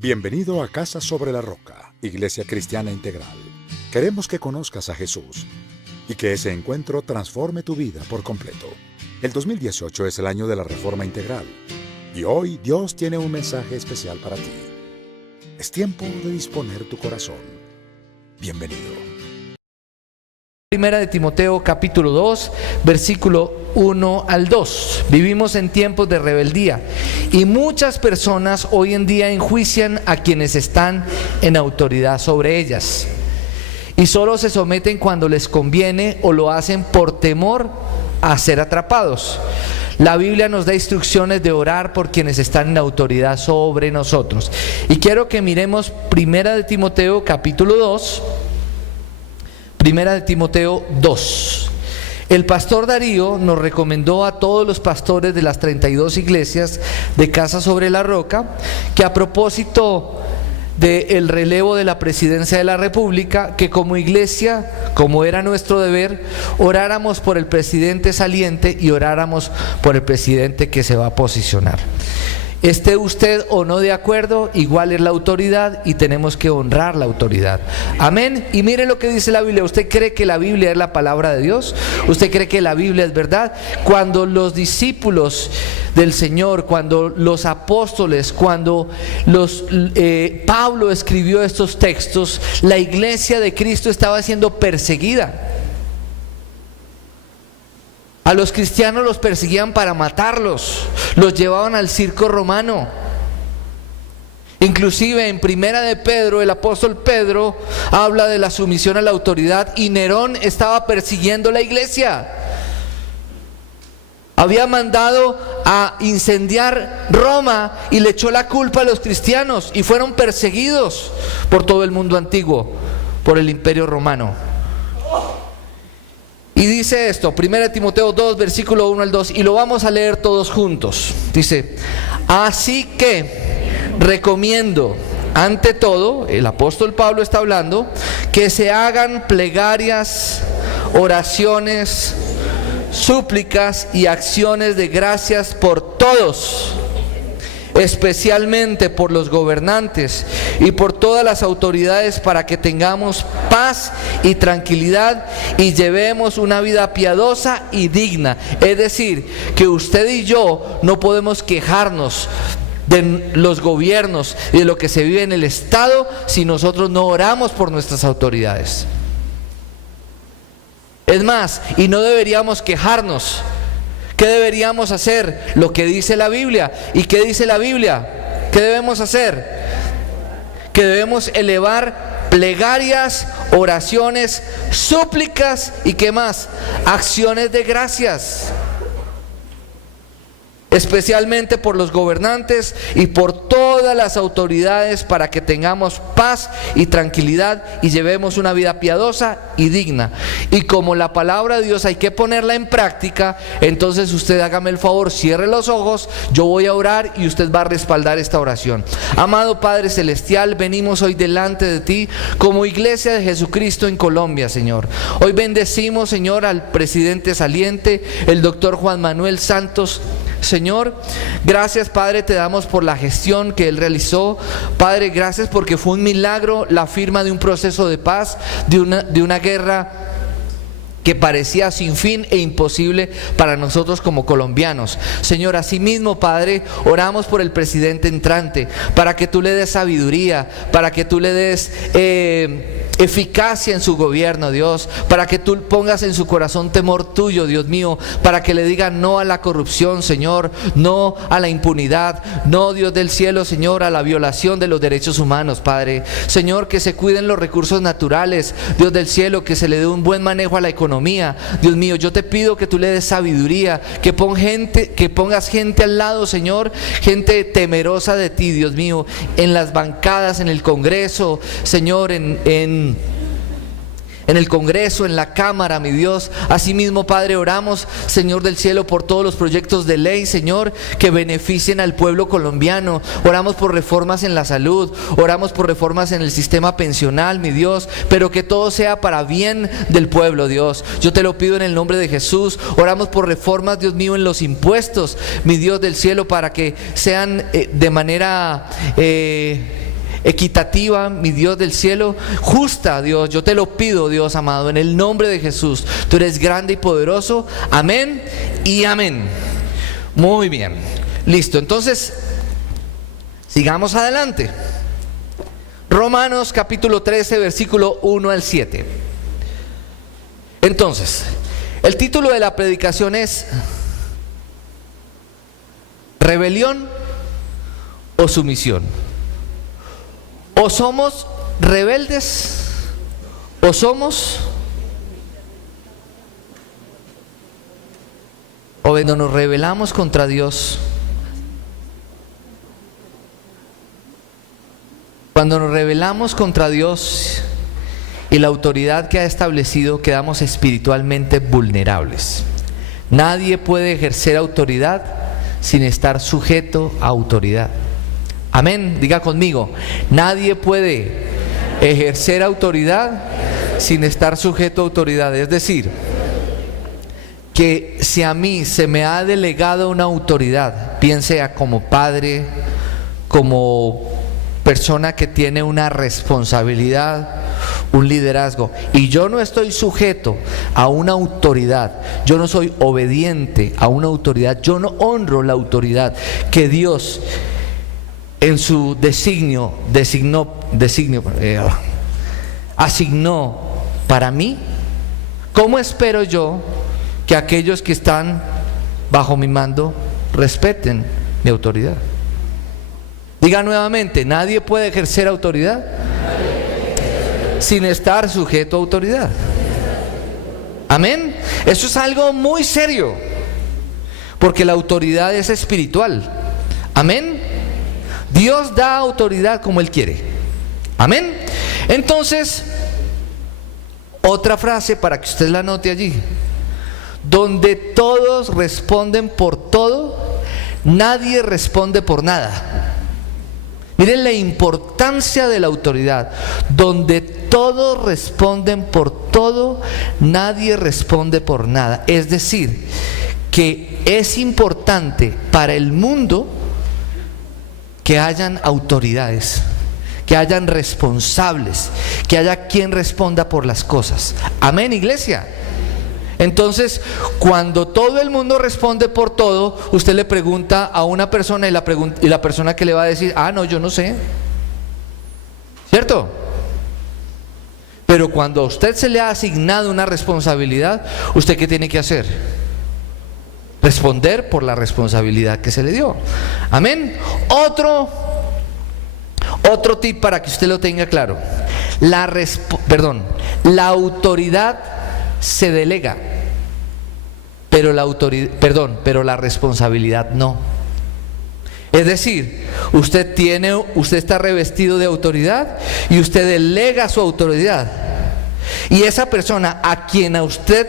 Bienvenido a Casa sobre la Roca, Iglesia Cristiana Integral. Queremos que conozcas a Jesús y que ese encuentro transforme tu vida por completo. El 2018 es el año de la Reforma Integral y hoy Dios tiene un mensaje especial para ti. Es tiempo de disponer tu corazón. Bienvenido. Primera de Timoteo capítulo 2, versículo 1 al 2. Vivimos en tiempos de rebeldía y muchas personas hoy en día enjuician a quienes están en autoridad sobre ellas. Y solo se someten cuando les conviene o lo hacen por temor a ser atrapados. La Biblia nos da instrucciones de orar por quienes están en autoridad sobre nosotros. Y quiero que miremos Primera de Timoteo capítulo 2. Primera de Timoteo 2. El pastor Darío nos recomendó a todos los pastores de las 32 iglesias de Casa sobre la Roca que a propósito del relevo de la presidencia de la República, que como iglesia, como era nuestro deber, oráramos por el presidente saliente y oráramos por el presidente que se va a posicionar. Esté usted o no de acuerdo, igual es la autoridad y tenemos que honrar la autoridad. Amén. Y mire lo que dice la Biblia. ¿Usted cree que la Biblia es la palabra de Dios? ¿Usted cree que la Biblia es verdad? Cuando los discípulos del Señor, cuando los apóstoles, cuando Pablo escribió estos textos, la iglesia de Cristo estaba siendo perseguida. A los cristianos los perseguían para matarlos, los llevaban al circo romano. Inclusive en Primera de Pedro, el apóstol Pedro habla de la sumisión a la autoridad y Nerón estaba persiguiendo la iglesia. Había mandado a incendiar Roma y le echó la culpa a los cristianos y fueron perseguidos por todo el mundo antiguo, por el imperio romano. Y dice esto, 1 Timoteo 2, versículo 1 al 2, y lo vamos a leer todos juntos. Dice, así que recomiendo, ante todo, el apóstol Pablo está hablando, que se hagan plegarias, oraciones, súplicas y acciones de gracias por todos, especialmente por los gobernantes y por todas las autoridades, para que tengamos paz y tranquilidad y llevemos una vida piadosa y digna. Es decir, que usted y yo no podemos quejarnos de los gobiernos y de lo que se vive en el Estado si nosotros no oramos por nuestras autoridades. Es más, y no deberíamos quejarnos. ¿Qué deberíamos hacer? Lo que dice la Biblia. ¿Y qué dice la Biblia? ¿Qué debemos hacer? Que debemos elevar plegarias, oraciones, súplicas y ¿qué más? Acciones de gracias. Especialmente por los gobernantes y por todas las autoridades, para que tengamos paz y tranquilidad y llevemos una vida piadosa y digna. Y como la palabra de Dios hay que ponerla en práctica, entonces usted hágame el favor, cierre los ojos, yo voy a orar y usted va a respaldar esta oración. Amado Padre Celestial, venimos hoy delante de ti como iglesia de Jesucristo en Colombia, Señor. Hoy bendecimos, Señor, al presidente saliente, el doctor Juan Manuel Santos. Señor, gracias Padre, te damos por la gestión que Él realizó. Padre, gracias porque fue un milagro la firma de un proceso de paz, de una guerra que parecía sin fin e imposible para nosotros como colombianos. Señor, asimismo, Padre, oramos por el presidente entrante, para que tú le des sabiduría, para que tú le des eficacia en su gobierno, Dios, para que tú pongas en su corazón temor tuyo, Dios mío, para que le digan no a la corrupción, Señor, no a la impunidad, no, Dios del cielo, Señor, a la violación de los derechos humanos, Padre. Señor, que se cuiden los recursos naturales, Dios del cielo, que se le dé un buen manejo a la economía. Dios mío, yo te pido que tú le des sabiduría, que pongas gente al lado, Señor, gente temerosa de ti, Dios mío, en las bancadas, en el Congreso, Señor, en en el Congreso, en la Cámara, mi Dios. Asimismo, Padre, oramos, Señor del cielo, por todos los proyectos de ley, Señor, que beneficien al pueblo colombiano. Oramos por reformas en la salud, oramos por reformas en el sistema pensional, mi Dios, pero que todo sea para bien del pueblo, Dios. Yo te lo pido en el nombre de Jesús. Oramos por reformas, Dios mío, en los impuestos, mi Dios del cielo, para que sean de manera equitativa, mi Dios del cielo, justa, Dios. Yo te lo pido, Dios amado, en el nombre de Jesús. Tú eres grande y poderoso. Amén y amén. Muy bien, listo. Entonces, sigamos adelante. Romanos capítulo 13, versículo 1 al 7. Entonces, el título de la predicación es ¿rebelión o sumisión? O somos rebeldes o somos, o cuando nos rebelamos contra Dios, cuando nos rebelamos contra Dios y la autoridad que ha establecido, quedamos espiritualmente vulnerables. Nadie puede ejercer autoridad sin estar sujeto a autoridad. Amén, diga conmigo, nadie puede ejercer autoridad sin estar sujeto a autoridad. Es decir, que si a mí se me ha delegado una autoridad, bien sea como padre, como persona que tiene una responsabilidad, un liderazgo, y yo no estoy sujeto a una autoridad, yo no soy obediente a una autoridad, yo no honro la autoridad que Dios en su asignó para mí, ¿cómo espero yo que aquellos que están bajo mi mando respeten mi autoridad? Diga nuevamente, nadie puede ejercer autoridad sin estar sujeto a autoridad. Amén. Eso es algo muy serio, porque la autoridad es espiritual. Amén. Dios da autoridad como Él quiere. Amén. Entonces, otra frase para que usted la anote allí: donde todos responden por todo, nadie responde por nada. Miren la importancia de la autoridad. Donde todos responden por todo, nadie responde por nada. Es decir, que es importante para el mundo que hayan autoridades, que hayan responsables, que haya quien responda por las cosas. Amén, iglesia. Entonces, cuando todo el mundo responde por todo, usted le pregunta a una persona y la persona que le va a decir, no, yo no sé. ¿Cierto? Pero cuando a usted se le ha asignado una responsabilidad, ¿usted qué tiene que hacer? Responder por la responsabilidad que se le dio. Amén. Otro tip para que usted lo tenga claro: la autoridad se delega, pero la responsabilidad no. Es decir, usted está revestido de autoridad y usted delega su autoridad. Y esa persona a quien usted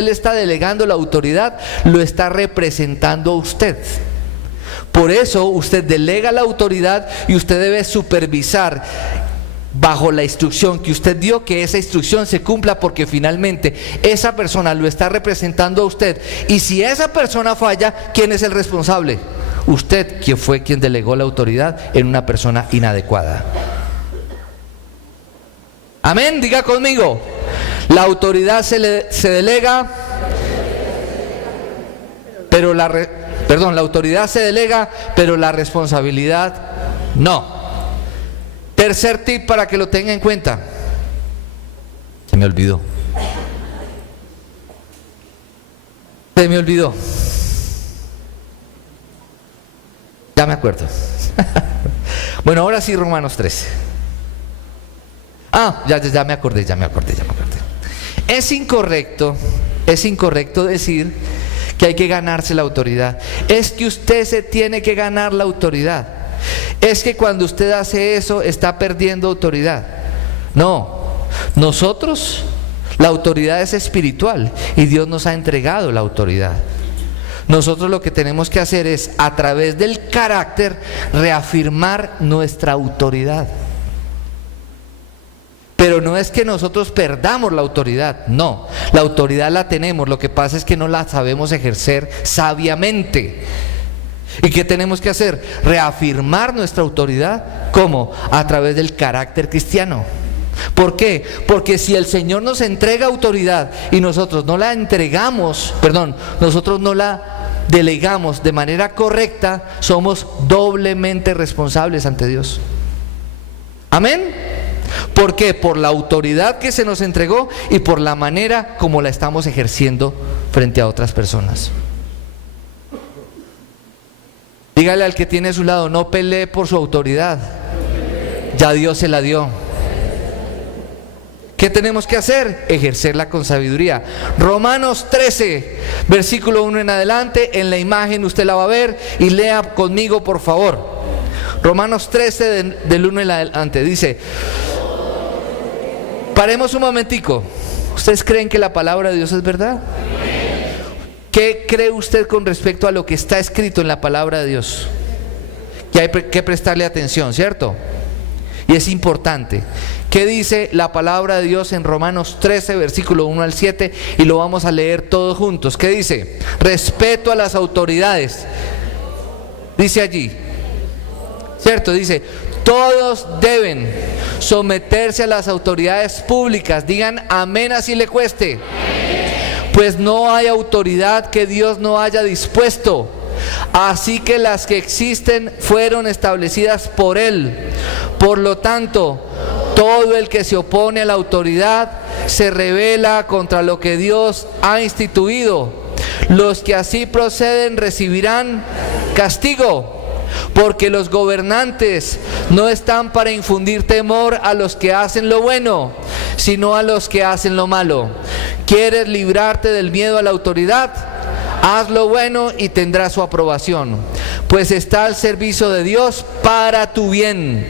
le está delegando la autoridad, lo está representando a usted. Por eso usted delega la autoridad y usted debe supervisar bajo la instrucción que usted dio, que esa instrucción se cumpla, porque finalmente esa persona lo está representando a usted. Y si esa persona falla, ¿quién es el responsable? Usted, quien fue quien delegó la autoridad en una persona inadecuada. Amén, diga conmigo, la autoridad se delega, pero la autoridad se delega, pero la responsabilidad no. Tercer tip para que lo tenga en cuenta. Se me olvidó. Ya me acuerdo. Bueno, ahora sí, Romanos 13. Ya me acordé. Es incorrecto decir que hay que ganarse la autoridad. Es que usted se tiene que ganar la autoridad. Es que cuando usted hace eso está perdiendo autoridad. No, Nosotros, la autoridad es espiritual y Dios nos ha entregado la autoridad. Nosotros lo que tenemos que hacer es, a través del carácter, reafirmar nuestra autoridad. Pero no es que nosotros perdamos la autoridad, no, la autoridad la tenemos, lo que pasa es que no la sabemos ejercer sabiamente. ¿Y qué tenemos que hacer? Reafirmar nuestra autoridad, ¿cómo? A través del carácter cristiano. ¿Por qué? Porque si el Señor nos entrega autoridad y nosotros no la nosotros no la delegamos de manera correcta, somos doblemente responsables ante Dios. ¿Amén? ¿Por qué? Por la autoridad que se nos entregó y por la manera como la estamos ejerciendo frente a otras personas. Dígale al que tiene a su lado, no pelee por su autoridad, ya Dios se la dio. ¿Qué tenemos que hacer? Ejercerla con sabiduría. Romanos 13, versículo 1 en adelante, en la imagen usted la va a ver y lea conmigo por favor. Romanos 13 del 1 en adelante, dice, paremos un momentico. ¿Ustedes creen que la palabra de Dios es verdad? ¿Qué cree usted con respecto a lo que está escrito en la palabra de Dios? Que hay que prestarle atención, ¿cierto? Y es importante. ¿Qué dice la palabra de Dios en Romanos 13, versículo 1 al 7? Y lo vamos a leer todos juntos. ¿Qué dice? Respeto a las autoridades. Dice allí, ¿cierto? Dice, todos deben someterse a las autoridades públicas. Digan amén así le cueste. Pues no hay autoridad que Dios no haya dispuesto. Así que las que existen fueron establecidas por Él. Por lo tanto, todo el que se opone a la autoridad se rebela contra lo que Dios ha instituido. Los que así proceden recibirán castigo, porque los gobernantes no están para infundir temor a los que hacen lo bueno, sino a los que hacen lo malo. ¿Quieres librarte del miedo a la autoridad? Haz lo bueno y tendrás su aprobación, pues está al servicio de Dios para tu bien.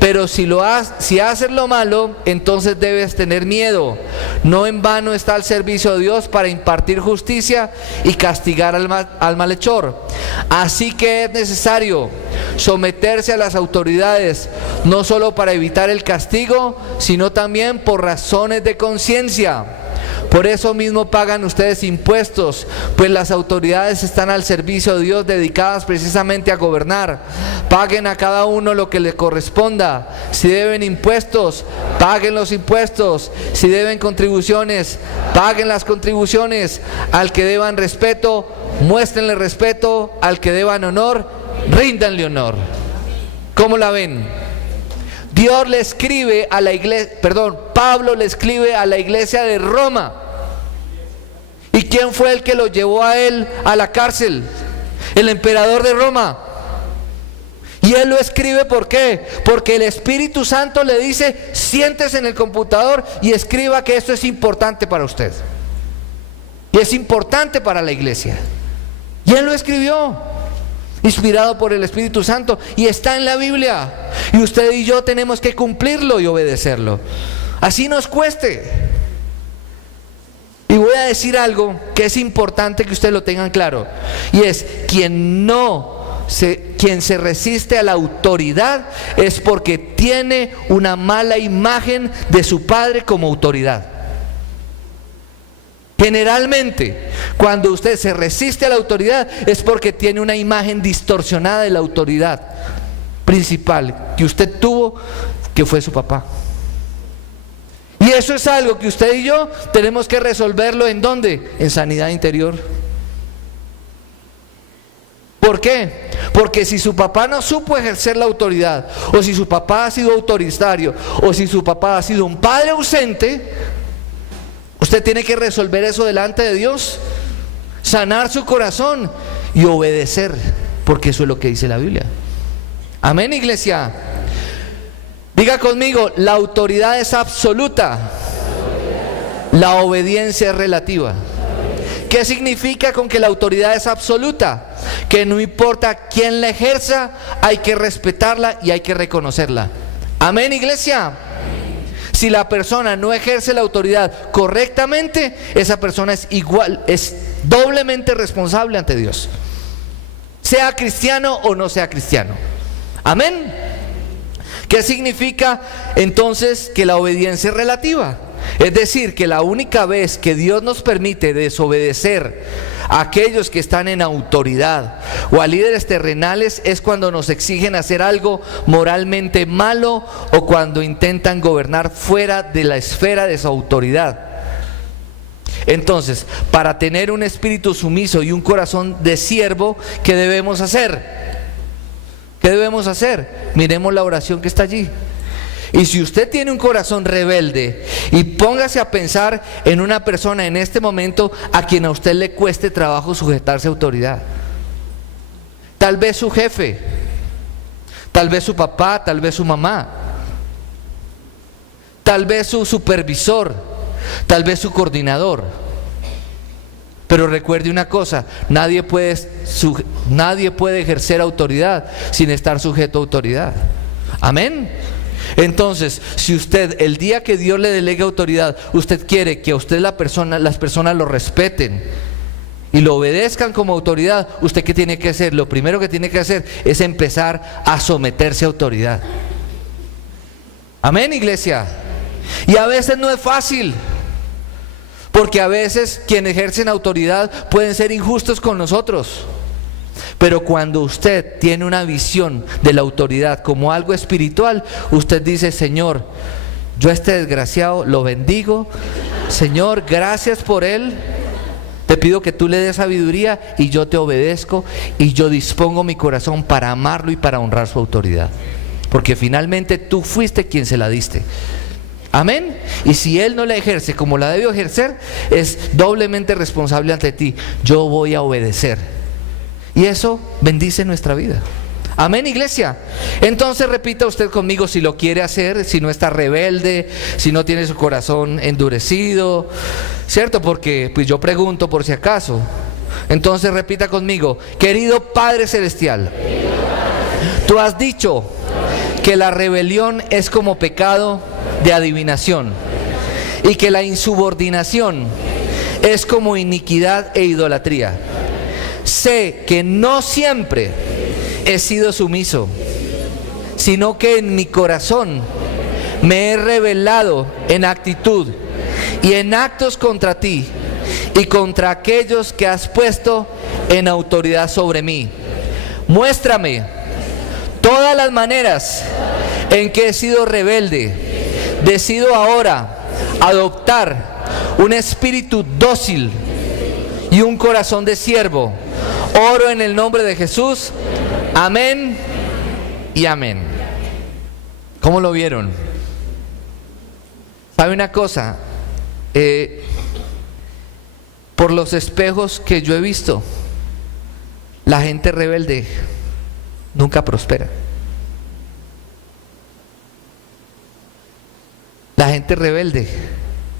Pero si haces lo malo, entonces debes tener miedo. No en vano está al servicio de Dios para impartir justicia y castigar al malhechor. Así que es necesario someterse a las autoridades, no solo para evitar el castigo, sino también por razones de conciencia. Por eso mismo pagan ustedes impuestos, pues las autoridades están al servicio de Dios, dedicadas precisamente a gobernar. Paguen a cada uno lo que le corresponda. Si deben impuestos, paguen los impuestos. Si deben contribuciones, paguen las contribuciones. Al que deban respeto, muéstrenle respeto. Al que deban honor, ríndanle honor. ¿Cómo la ven? Dios le escribe a la iglesia, Pablo le escribe a la iglesia de Roma. ¿Y quién fue el que lo llevó a él a la cárcel? El emperador de Roma. Y él lo escribe, ¿por qué? Porque el Espíritu Santo le dice, siéntese en el computador y escriba que esto es importante para usted. Y es importante para la iglesia. Y él lo escribió, inspirado por el Espíritu Santo, y está en la Biblia. Y usted y yo tenemos que cumplirlo y obedecerlo, así nos cueste. Y voy a decir algo que es importante que ustedes lo tengan claro, y es, quien se resiste a la autoridad es porque tiene una mala imagen de su padre como autoridad. Generalmente, cuando usted se resiste a la autoridad es porque tiene una imagen distorsionada de la autoridad principal que usted tuvo, que fue su papá. Y eso es algo que usted y yo tenemos que resolverlo. ¿En dónde? En sanidad interior. ¿Por qué? Porque si su papá no supo ejercer la autoridad, o si su papá ha sido autoritario, o si su papá ha sido un padre ausente, usted tiene que resolver eso delante de Dios, sanar su corazón y obedecer, porque eso es lo que dice la Biblia. Amén, iglesia. Diga conmigo, la autoridad es absoluta, la obediencia es relativa. ¿Qué significa con que la autoridad es absoluta? Que no importa quién la ejerza, hay que respetarla y hay que reconocerla. Amén, iglesia. Si la persona no ejerce la autoridad correctamente, esa persona es doblemente responsable ante Dios, sea cristiano o no sea cristiano. Amén. ¿Qué significa entonces que la obediencia es relativa? Es decir, que la única vez que Dios nos permite desobedecer a aquellos que están en autoridad o a líderes terrenales es cuando nos exigen hacer algo moralmente malo o cuando intentan gobernar fuera de la esfera de su autoridad. Entonces, para tener un espíritu sumiso y un corazón de siervo, ¿qué debemos hacer? ¿Qué debemos hacer? Miremos la oración que está allí. Y si usted tiene un corazón rebelde, y póngase a pensar en una persona en este momento a quien a usted le cueste trabajo sujetarse a autoridad. Tal vez su jefe, tal vez su papá, tal vez su mamá, tal vez su supervisor, tal vez su coordinador. Pero recuerde una cosa, nadie puede ejercer autoridad sin estar sujeto a autoridad. Amén. Entonces, si usted, el día que Dios le delegue autoridad, usted quiere que a usted las personas lo respeten y lo obedezcan como autoridad, ¿usted qué tiene que hacer? Lo primero que tiene que hacer es empezar a someterse a autoridad. Amén, iglesia. Y a veces no es fácil, porque a veces quienes ejercen autoridad pueden ser injustos con nosotros. Pero cuando usted tiene una visión de la autoridad como algo espiritual, usted dice: Señor, yo a este desgraciado lo bendigo. Señor, gracias por él. Te pido que tú le des sabiduría y yo te obedezco y yo dispongo mi corazón para amarlo y para honrar su autoridad. Porque finalmente tú fuiste quien se la diste. Amén. Y si él no la ejerce como la debió ejercer, es doblemente responsable ante ti. Yo voy a obedecer. Y eso bendice nuestra vida. Amén, iglesia. Entonces repita usted conmigo si lo quiere hacer, si no está rebelde, si no tiene su corazón endurecido, ¿cierto? Porque pues yo pregunto por si acaso. Entonces repita conmigo: querido Padre Celestial, tú has dicho que la rebelión es como pecado de adivinación y que la insubordinación es como iniquidad e idolatría. Sé que no siempre he sido sumiso, sino que en mi corazón me he rebelado en actitud y en actos contra ti y contra aquellos que has puesto en autoridad sobre mí. Muéstrame todas las maneras en que he sido rebelde. Decido ahora adoptar un espíritu dócil y un corazón de siervo. Oro en el nombre de Jesús. Amén y amén. ¿Cómo lo vieron? ¿Sabe una cosa? Por los espejos que yo he visto, la gente rebelde nunca prospera. La gente rebelde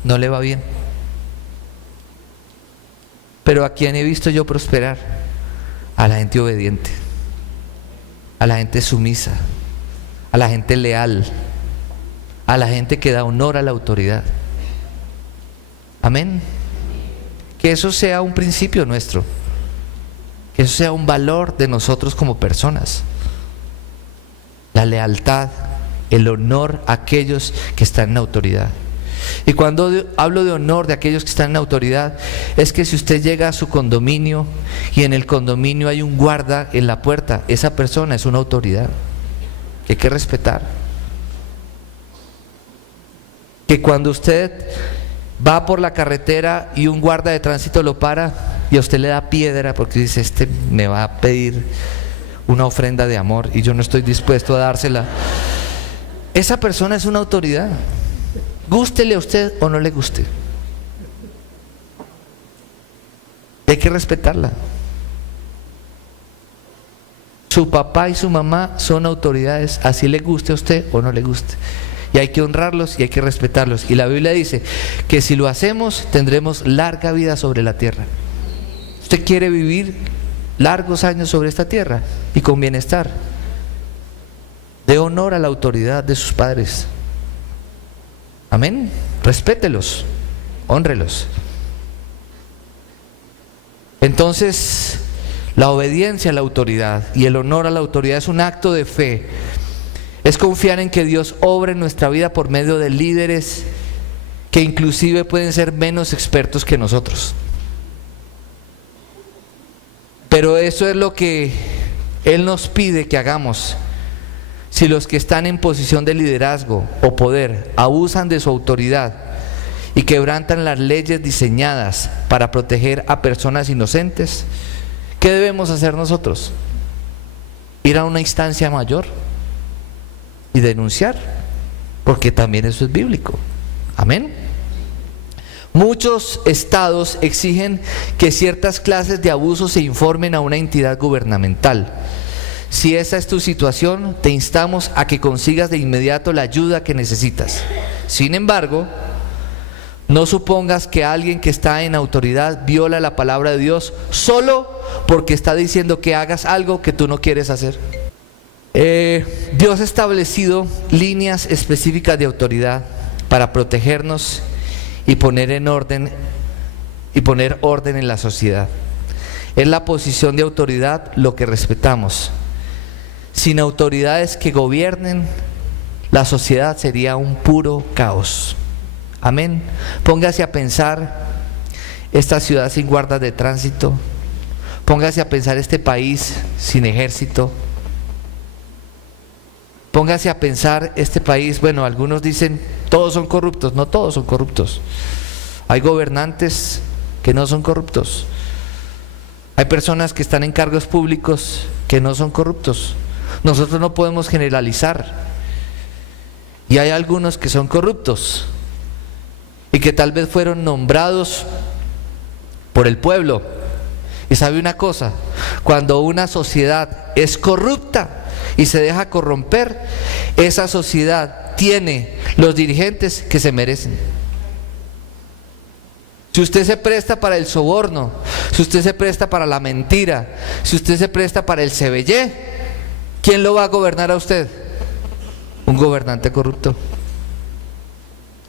no le va bien. Pero ¿a quién he visto yo prosperar? A la gente obediente, a la gente sumisa, a la gente leal, a la gente que da honor a la autoridad. Amén. Que eso sea un principio nuestro, que eso sea un valor de nosotros como personas. La lealtad, el honor a aquellos que están en autoridad. Y cuando hablo de honor de aquellos que están en autoridad, es que si usted llega a su condominio y en el condominio hay un guarda en la puerta, esa persona es una autoridad que hay que respetar. Que cuando usted va por la carretera y un guarda de tránsito lo para y a usted le da piedra porque dice: este me va a pedir una ofrenda de amor y yo no estoy dispuesto a dársela, esa persona es una autoridad. Gústele a usted o no le guste, hay que respetarla. Su papá y su mamá son autoridades, así le guste a usted o no le guste, y hay que honrarlos y hay que respetarlos. Y la Biblia dice que si lo hacemos tendremos larga vida sobre la tierra. Usted quiere vivir largos años sobre esta tierra y con bienestar, dé honor a la autoridad de sus padres. Amén. Respételos, hónrelos. Entonces, la obediencia a la autoridad y el honor a la autoridad es un acto de fe. Es confiar en que Dios obre en nuestra vida por medio de líderes que inclusive pueden ser menos expertos que nosotros. Pero eso es lo que Él nos pide que hagamos. Si los que están en posición de liderazgo o poder abusan de su autoridad y quebrantan las leyes diseñadas para proteger a personas inocentes, ¿qué debemos hacer nosotros? Ir a una instancia mayor y denunciar, porque también eso es bíblico. Amén. Muchos estados exigen que ciertas clases de abuso se informen a una entidad gubernamental. Si esa es tu situación, te instamos a que consigas de inmediato la ayuda que necesitas. Sin embargo, no supongas que alguien que está en autoridad viola la palabra de Dios solo porque está diciendo que hagas algo que tú no quieres hacer. Dios ha establecido líneas específicas de autoridad para protegernos y poner orden en la sociedad. Es la posición de autoridad lo que respetamos. Sin autoridades que gobiernen, la sociedad sería un puro caos. Amén. Póngase a pensar esta ciudad sin guardas de tránsito. Póngase a pensar este país sin ejército. Póngase a pensar este país, bueno, algunos dicen todos son corruptos. No todos son corruptos. Hay gobernantes que no son corruptos. Hay personas que están en cargos públicos que no son corruptos. Nosotros no podemos generalizar. Y hay algunos que son corruptos y que tal vez fueron nombrados por el pueblo. Y sabe una cosa, cuando una sociedad es corrupta y se deja corromper, esa sociedad tiene los dirigentes que se merecen. Si usted se presta para el soborno, si usted se presta para la mentira, si usted se presta para el cebellé, ¿quién lo va a gobernar a usted? Un gobernante corrupto.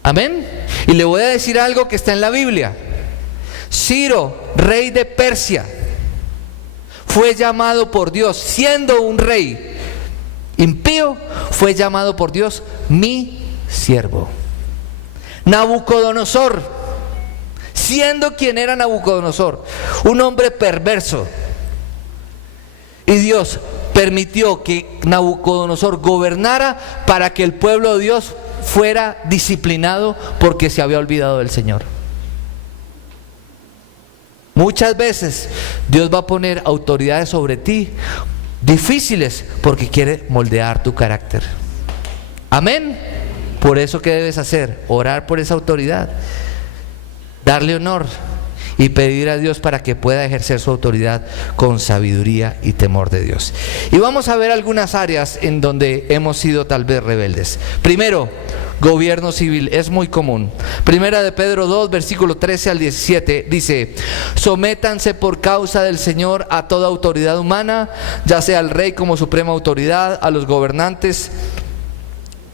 Amén. Y le voy a decir algo que está en la Biblia. Ciro, rey de Persia, fue llamado por Dios, siendo un rey impío, fue llamado por Dios mi siervo. Nabucodonosor, siendo quien era Nabucodonosor, un hombre perverso, y Dios permitió que Nabucodonosor gobernara para que el pueblo de Dios fuera disciplinado porque se había olvidado del Señor. Muchas veces Dios va a poner autoridades sobre ti difíciles porque quiere moldear tu carácter. Amén. Por eso, ¿qué debes hacer? Orar por esa autoridad, darle honor y pedir a Dios para que pueda ejercer su autoridad con sabiduría y temor de Dios. Y vamos a ver algunas áreas en donde hemos sido tal vez rebeldes. Primero, gobierno civil, es muy común. Primera de Pedro 2, versículo 13 al 17, dice: sométanse por causa del Señor a toda autoridad humana, ya sea al rey como suprema autoridad, a los gobernantes,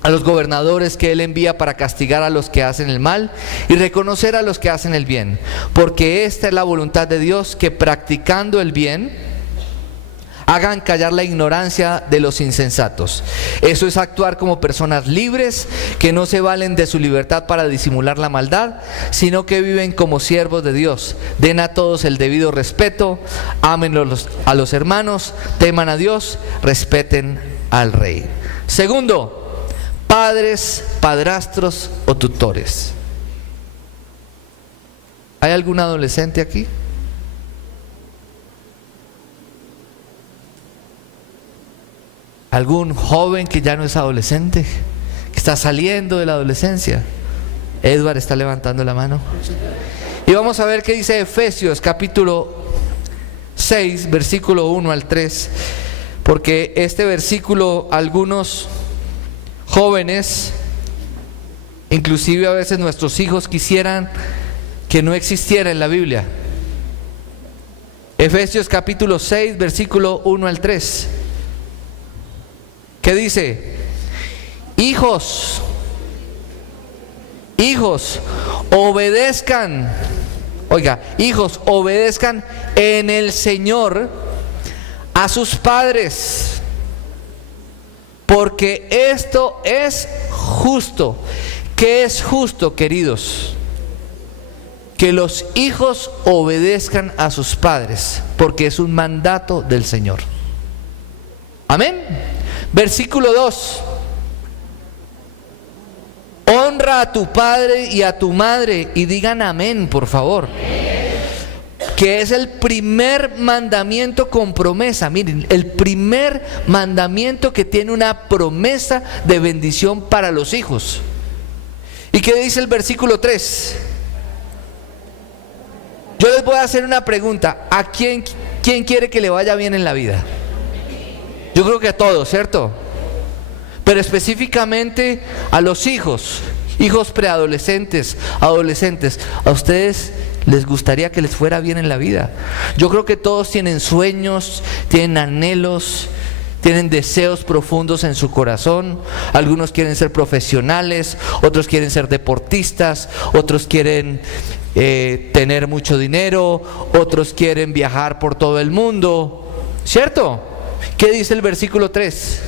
a los gobernadores que Él envía para castigar a los que hacen el mal y reconocer a los que hacen el bien, porque esta es la voluntad de Dios, que practicando el bien hagan callar la ignorancia de los insensatos. Eso es actuar como personas libres, que no se valen de su libertad para disimular la maldad, sino que viven como siervos de Dios. Den a todos el debido respeto, amen a los hermanos, teman a Dios, respeten al rey. Segundo, padres, padrastros o tutores. ¿Hay algún adolescente aquí? ¿Algún joven que ya no es adolescente, que está saliendo de la adolescencia? Edward está levantando la mano. Y vamos a ver qué dice Efesios capítulo 6, versículo 1 al 3, porque este versículo algunos jóvenes, inclusive a veces nuestros hijos, quisieran que no existiera en la Biblia. Efesios capítulo 6, versículo 1 al 3. ¿Qué dice? Hijos, Hijos, obedezcan. Oiga, hijos, obedezcan en el Señor a sus padres, porque esto es justo. ¿Qué es justo, queridos? Que los hijos obedezcan a sus padres, porque es un mandato del Señor. Amén. Versículo 2. Honra a tu padre y a tu madre, y digan amén, por favor. Que es el primer mandamiento con promesa. Miren, el primer mandamiento que tiene una promesa de bendición para los hijos. ¿Y qué dice el versículo 3? Yo les voy a hacer una pregunta. ¿A quién quiere que le vaya bien en la vida? Yo creo que a todos, ¿cierto? Pero específicamente a los hijos preadolescentes, adolescentes. ¿A ustedes les gustaría que les fuera bien en la vida? Yo creo que todos tienen sueños, tienen anhelos, tienen deseos profundos en su corazón. Algunos quieren ser profesionales, otros quieren ser deportistas, otros quieren tener mucho dinero, otros quieren viajar por todo el mundo, ¿cierto? ¿Qué dice el versículo 3?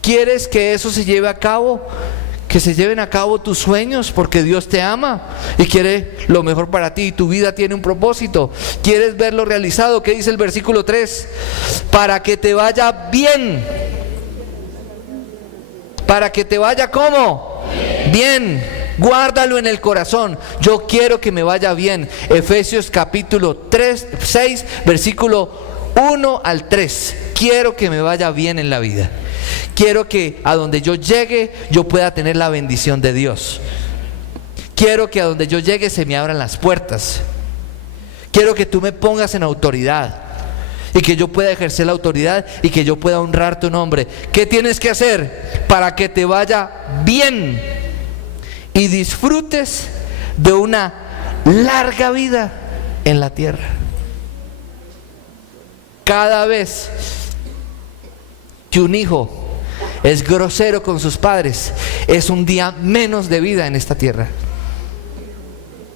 ¿Quieres que eso se lleve a cabo? Que se lleven a cabo tus sueños, porque Dios te ama y quiere lo mejor para ti, y tu vida tiene un propósito. ¿Quieres verlo realizado? ¿Qué dice el versículo 3? Para que te vaya bien. Para que te vaya ¿cómo? Bien. Guárdalo en el corazón. Yo quiero que me vaya bien. Efesios capítulo 6, versículo 1 al 3. Quiero que me vaya bien en la vida. Quiero que a donde yo llegue yo pueda tener la bendición de Dios. Quiero que a donde yo llegue se me abran las puertas. Quiero que tú me pongas en autoridad y que yo pueda ejercer la autoridad y que yo pueda honrar tu nombre. ¿Qué tienes que hacer para que te vaya bien y disfrutes de una larga vida en la tierra? Cada vez que un hijo es grosero con sus padres, es un día menos de vida en esta tierra.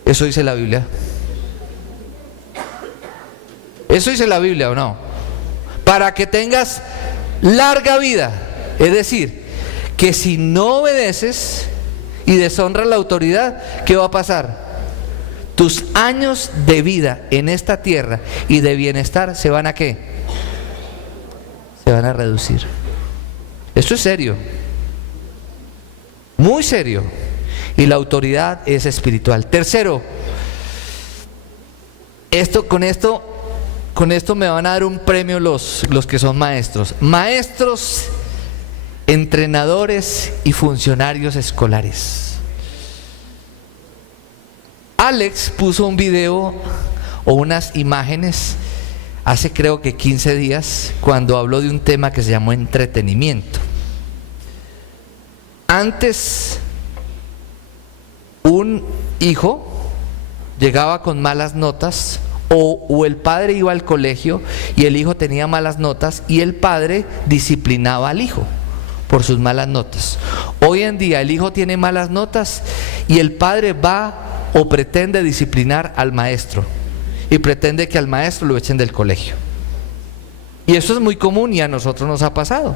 Eso dice la Biblia. Eso dice la Biblia, ¿o no? Para que tengas larga vida. Es decir, que si no obedeces y deshonras la autoridad, ¿qué va a pasar? Tus años de vida en esta tierra y de bienestar se van a ¿qué? Se van a reducir. Esto es serio, muy serio, y la autoridad es espiritual. Tercero, con esto me van a dar un premio los que son maestros, entrenadores y funcionarios escolares. Alex puso un video o unas imágenes hace creo que 15 días, cuando habló de un tema que se llamó entretenimiento. Antes, un hijo llegaba con malas notas, o el padre iba al colegio y el hijo tenía malas notas y el padre disciplinaba al hijo por sus malas notas. Hoy en día el hijo tiene malas notas y el padre va o pretende disciplinar al maestro y pretende que al maestro lo echen del colegio. Y eso es muy común y a nosotros nos ha pasado.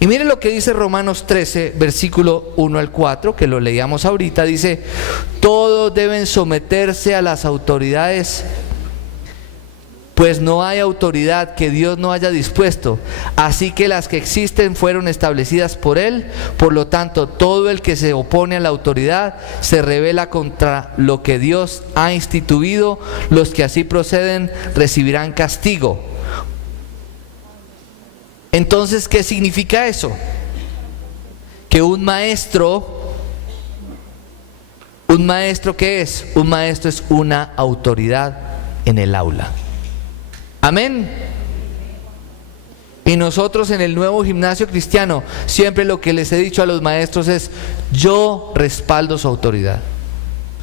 Y miren lo que dice Romanos 13, versículo 1 al 4, que lo leíamos ahorita. Dice: todos deben someterse a las autoridades, pues no hay autoridad que Dios no haya dispuesto, así que las que existen fueron establecidas por Él. Por lo tanto, todo el que se opone a la autoridad se rebela contra lo que Dios ha instituido. Los que así proceden recibirán castigo. Entonces, ¿qué significa eso? Que un maestro, ¿qué es? Un maestro es una autoridad en el aula. Amén. Y nosotros en el nuevo gimnasio cristiano, siempre lo que les he dicho a los maestros es: yo respaldo su autoridad.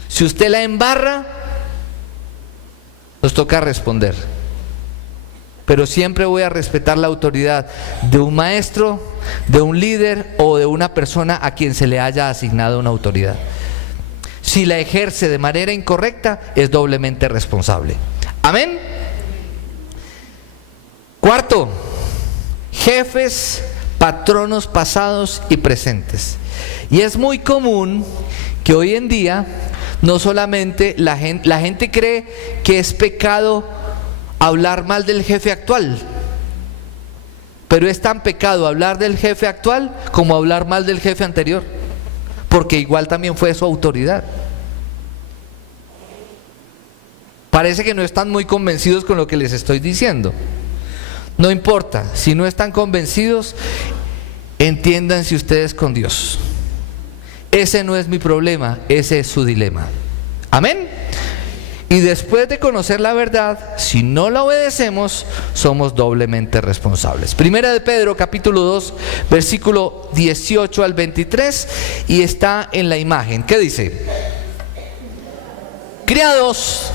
Si usted la embarra, nos toca responder. Pero siempre voy a respetar la autoridad de un maestro, de un líder o de una persona a quien se le haya asignado una autoridad. si la ejerce de manera incorrecta, es doblemente responsable. Amén. Cuarto, jefes, patronos pasados y presentes. Y es muy común que hoy en día no solamente la gente cree que es pecado hablar mal del jefe actual, pero es tan pecado hablar del jefe actual como hablar mal del jefe anterior, porque igual también fue su autoridad. Parece que no están muy convencidos con lo que les estoy diciendo. No importa, si no están convencidos, entiéndanse ustedes con Dios. Ese no es mi problema, ese es su dilema. Amén. Y después de conocer la verdad, si no la obedecemos, somos doblemente responsables. Primera de Pedro, capítulo 2, versículo 18 al 23, y está en la imagen. ¿Qué dice? Criados,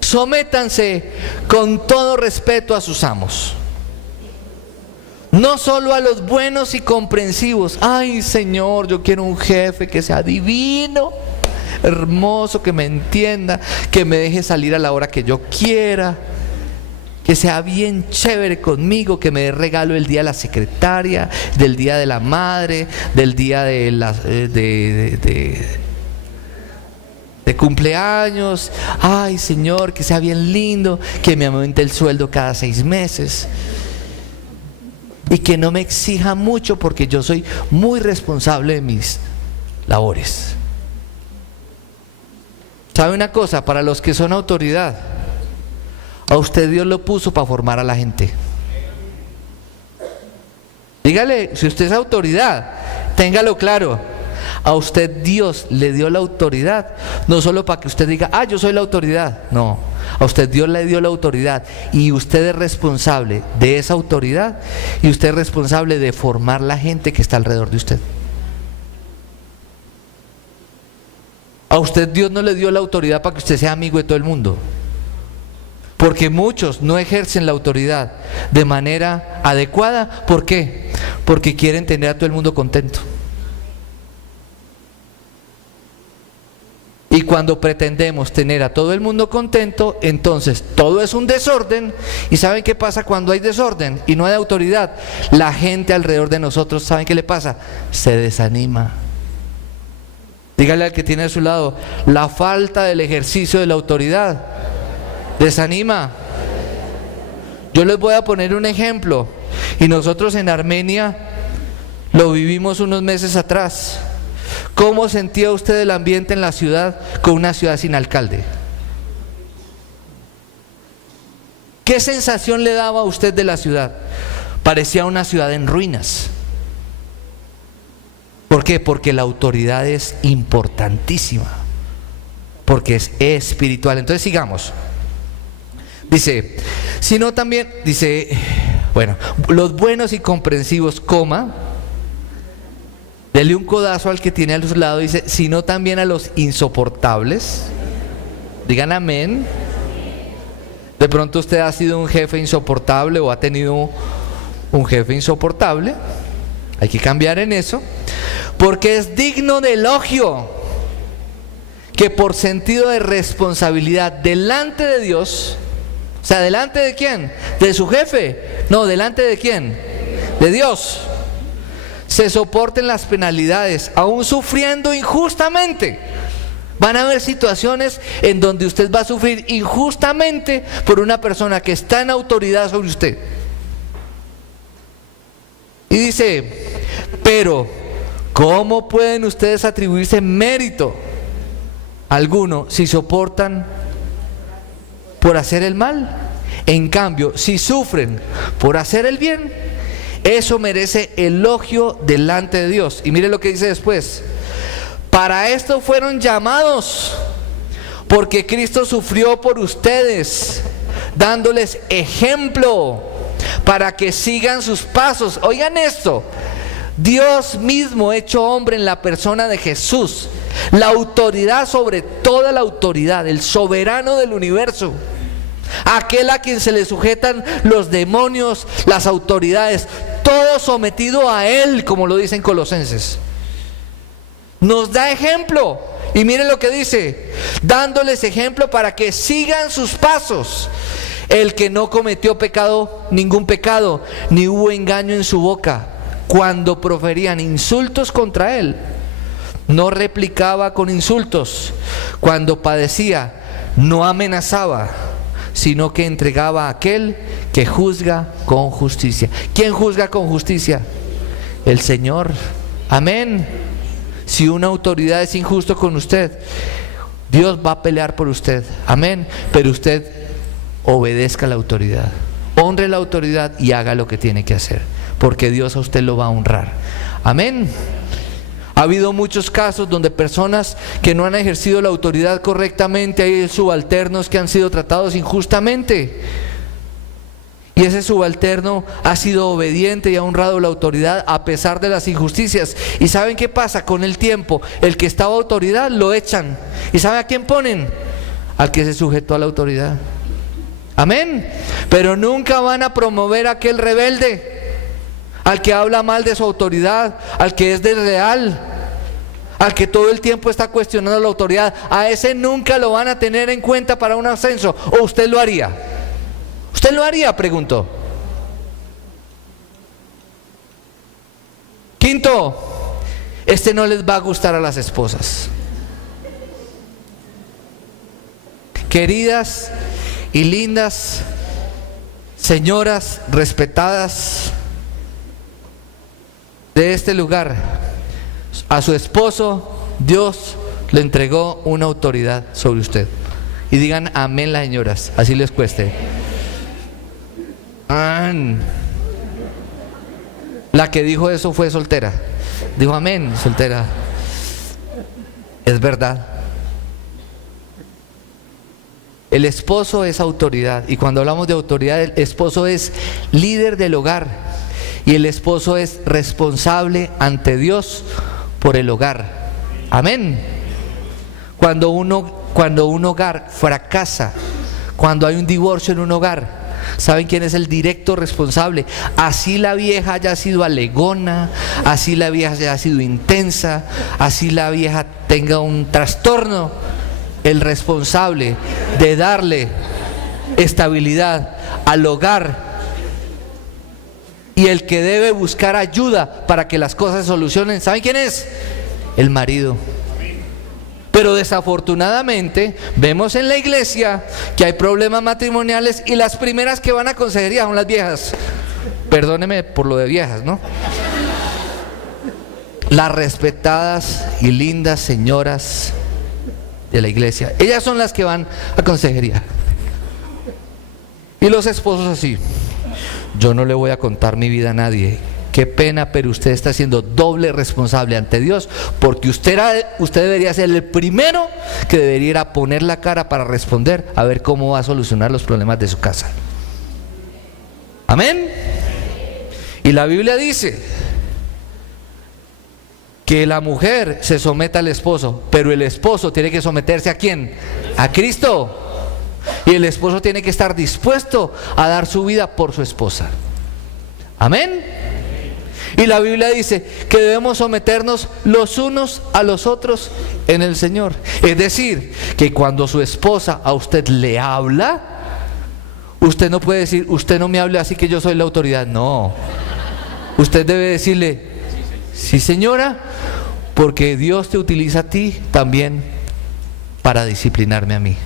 sométanse con todo respeto a sus amos, no solo a los buenos y comprensivos. Ay, Señor, yo quiero un jefe que sea divino, hermoso, que me entienda, que me deje salir a la hora que yo quiera, que sea bien chévere conmigo, que me dé regalo el día de la secretaria, del día de la madre, del día de cumpleaños. Ay, Señor, que sea bien lindo, que me aumente el sueldo cada 6 meses y que no me exija mucho, porque yo soy muy responsable de mis labores. ¿Sabe una cosa? Para los que son autoridad, a usted Dios lo puso para formar a la gente. Dígale, si usted es autoridad, téngalo claro. A usted Dios le dio la autoridad, no solo para que usted diga, ah, yo soy la autoridad. No, a usted Dios le dio la autoridad, y usted es responsable de esa autoridad, y usted es responsable de formar la gente que está alrededor de usted. A usted Dios no le dio la autoridad para que usted sea amigo de todo el mundo, porque muchos no ejercen la autoridad de manera adecuada. ¿Por qué? Porque quieren tener a todo el mundo contento. Y cuando pretendemos tener a todo el mundo contento, entonces todo es un desorden. ¿Y saben qué pasa cuando hay desorden y no hay autoridad? La gente alrededor de nosotros, ¿saben qué le pasa? Se desanima. Dígale al que tiene a su lado, la falta del ejercicio de la autoridad desanima. Yo les voy a poner un ejemplo, y nosotros en Armenia lo vivimos unos meses atrás. ¿Cómo sentía usted el ambiente en la ciudad con una ciudad sin alcalde? ¿Qué sensación le daba a usted de la ciudad? Parecía una ciudad en ruinas. ¿Por qué? Porque la autoridad es importantísima, porque es espiritual. Entonces sigamos. Dice, sino también, dice, bueno, los buenos y comprensivos, dele un codazo al que tiene a su lado, dice, sino también a los insoportables. Digan amén. De pronto usted ha sido un jefe insoportable o ha tenido un jefe insoportable. Hay que cambiar en eso, porque es digno de elogio que por sentido de responsabilidad delante de Dios, o sea, ¿delante de quién? ¿De su jefe? No, ¿delante de quién? De Dios. Se soporten las penalidades, aún sufriendo injustamente. Van a haber situaciones en donde usted va a sufrir injustamente por una persona que está en autoridad sobre usted. Y dice, pero ¿cómo pueden ustedes atribuirse mérito alguno si soportan por hacer el mal? En cambio, si sufren por hacer el bien, eso merece elogio delante de Dios. Y mire lo que dice después: para esto fueron llamados, porque Cristo sufrió por ustedes, dándoles ejemplo para que sigan sus pasos. Oigan esto: Dios mismo hecho hombre en la persona de Jesús, la autoridad sobre toda la autoridad, el soberano del universo, aquel a quien se le sujetan los demonios, las autoridades, todo sometido a Él, como lo dicen Colosenses. Nos da ejemplo. Y miren lo que dice: dándoles ejemplo para que sigan sus pasos. El que no cometió pecado, ningún pecado, ni hubo engaño en su boca. Cuando proferían insultos contra él, no replicaba con insultos. Cuando padecía, no amenazaba, sino que entregaba a aquel que juzga con justicia. ¿Quién juzga con justicia? El Señor. Amén. Si una autoridad es injusto con usted, Dios va a pelear por usted. Amén. Pero usted obedezca a la autoridad, honre la autoridad y haga lo que tiene que hacer, porque Dios a usted lo va a honrar. Amén. Ha habido muchos casos donde personas que no han ejercido la autoridad correctamente, hay subalternos que han sido tratados injustamente, y ese subalterno ha sido obediente y ha honrado la autoridad a pesar de las injusticias. ¿Y saben qué pasa? Con el tiempo, el que estaba autoridad lo echan. ¿Y sabe a quién ponen? Al que se sujetó a la autoridad. Amén. Pero nunca van a promover a aquel rebelde, al que habla mal de su autoridad, al que es desleal, al que todo el tiempo está cuestionando la autoridad. A ese nunca lo van a tener en cuenta para un ascenso. ¿O usted lo haría? ¿Usted lo haría? Preguntó. Quinto, no les va a gustar a las esposas. Queridas y lindas señoras respetadas de este lugar, a su esposo Dios le entregó una autoridad sobre usted. Y digan amén las señoras, así les cueste. La que dijo eso fue soltera. Dijo amén, soltera. Es verdad. El esposo es autoridad, y cuando hablamos de autoridad, el esposo es líder del hogar, y el esposo es responsable ante Dios por el hogar. Amén. Cuando un hogar fracasa, cuando hay un divorcio en un hogar, ¿saben quién es el directo responsable? Así la vieja haya sido alegona, así la vieja haya sido intensa, así la vieja tenga un trastorno, el responsable de darle estabilidad al hogar y el que debe buscar ayuda para que las cosas se solucionen, ¿saben quién es? El marido. Pero desafortunadamente vemos en la iglesia que hay problemas matrimoniales y las primeras que van a consejería son las viejas. Perdóneme por lo de viejas, ¿no? Las respetadas y lindas señoras de la iglesia, ellas son las que van a consejería. Y los esposos así: yo no le voy a contar mi vida a nadie. Qué pena, pero usted está siendo doble responsable ante Dios, porque usted debería ser el primero que debería ir a poner la cara para responder, a ver cómo va a solucionar los problemas de su casa. Amén. Y la Biblia dice que la mujer se someta al esposo, pero el esposo tiene que someterse ¿a quién? A Cristo. Y el esposo tiene que estar dispuesto a dar su vida por su esposa. Amén. Y la Biblia dice que debemos someternos los unos a los otros en el Señor. Es decir, que cuando su esposa a usted le habla, usted no puede decir: usted no me hable así que yo soy la autoridad. No. Usted debe decirle: sí, señora, porque Dios te utiliza a ti también para disciplinarme a mí.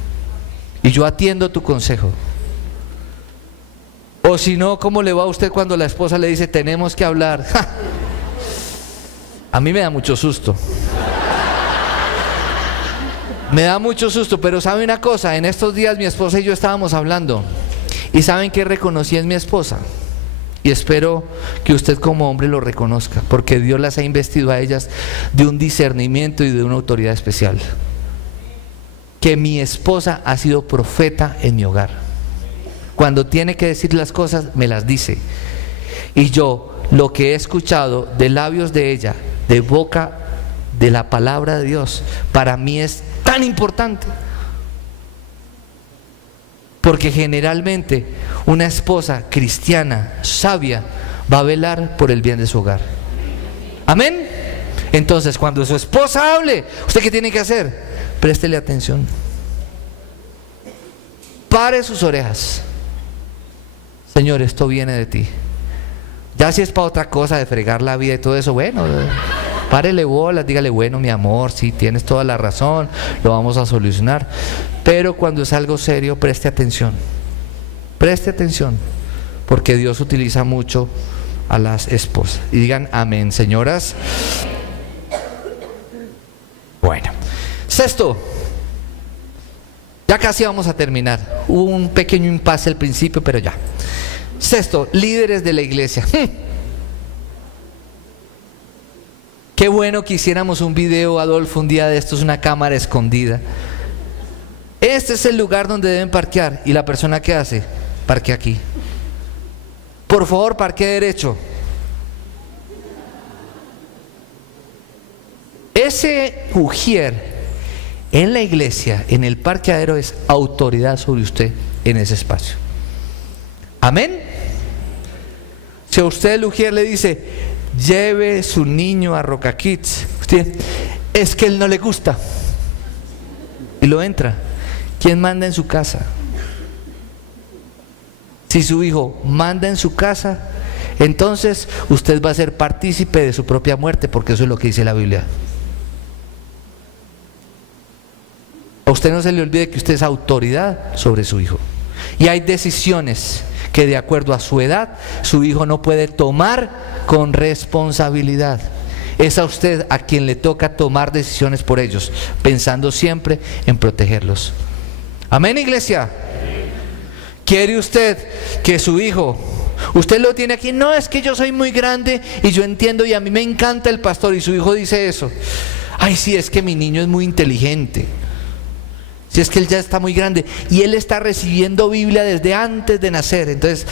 Y yo atiendo tu consejo. O si no, ¿cómo le va a usted cuando la esposa le dice: tenemos que hablar? ¡Ja! A mí me da mucho susto. Me da mucho susto, pero ¿sabe una cosa? En estos días mi esposa y yo estábamos hablando. ¿Y saben qué reconocí en mi esposa? Y espero que usted como hombre lo reconozca, porque Dios las ha investido a ellas de un discernimiento y de una autoridad especial. Que mi esposa ha sido profeta en mi hogar. Cuando tiene que decir las cosas, me las dice. Y yo, lo que he escuchado de labios de ella, de boca de la palabra de Dios, para mí es tan importante. Porque generalmente una esposa cristiana, sabia, va a velar por el bien de su hogar. Amén. Entonces, cuando su esposa hable, ¿usted qué tiene que hacer? Préstele atención. Pare sus orejas. Señor, esto viene de ti. Ya si es para otra cosa, de fregar la vida y todo eso, bueno, párele bolas, dígale, bueno, mi amor, sí, tienes toda la razón, lo vamos a solucionar. Pero cuando es algo serio, preste atención. Preste atención, porque Dios utiliza mucho a las esposas. Y digan amén, señoras. Bueno, sexto, ya casi vamos a terminar. Hubo un pequeño impasse al principio, pero ya. Sexto, líderes de la iglesia. Qué bueno que hiciéramos un video, Adolfo, un día de estos, una cámara escondida. Este es el lugar donde deben parquear. ¿Y la persona qué hace? Parquea aquí. Por favor, parquee derecho. Ese ujier en la iglesia, en el parqueadero, es autoridad sobre usted en ese espacio. Amén. Si a usted el ujier le dice, lleve su niño a Roca Kids, usted, es que él no le gusta, y lo entra. ¿Quién manda en su casa? Si su hijo manda en su casa, entonces usted va a ser partícipe de su propia muerte, porque eso es lo que dice la Biblia. A usted no se le olvide que usted es autoridad sobre su hijo. Y hay decisiones que de acuerdo a su edad, su hijo no puede tomar con responsabilidad. Es a usted a quien le toca tomar decisiones por ellos, pensando siempre en protegerlos. Amén, iglesia. ¿Quiere usted que su hijo, usted lo tiene aquí? No, es que yo soy muy grande y yo entiendo y a mí me encanta el pastor, y su hijo dice eso. Ay, sí, es que mi niño es muy inteligente. Si es que él ya está muy grande y él está recibiendo Biblia desde antes de nacer. Entonces,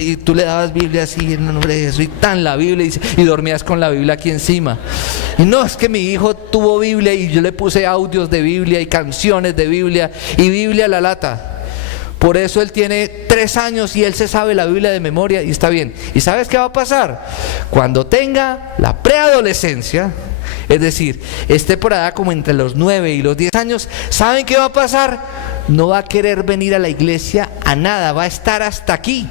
y tú le dabas Biblia así, en nombre de Jesús, y tan la Biblia, y dormías con la Biblia aquí encima. Y no, es que mi hijo tuvo Biblia y yo le puse audios de Biblia y canciones de Biblia y Biblia a la lata. Por eso él tiene 3 años y él se sabe la Biblia de memoria y está bien. ¿Y sabes qué va a pasar? Cuando tenga la preadolescencia, es decir, esté por allá como entre los 9 y los 10 años, ¿saben qué va a pasar? No va a querer venir a la iglesia a nada, va a estar hasta aquí.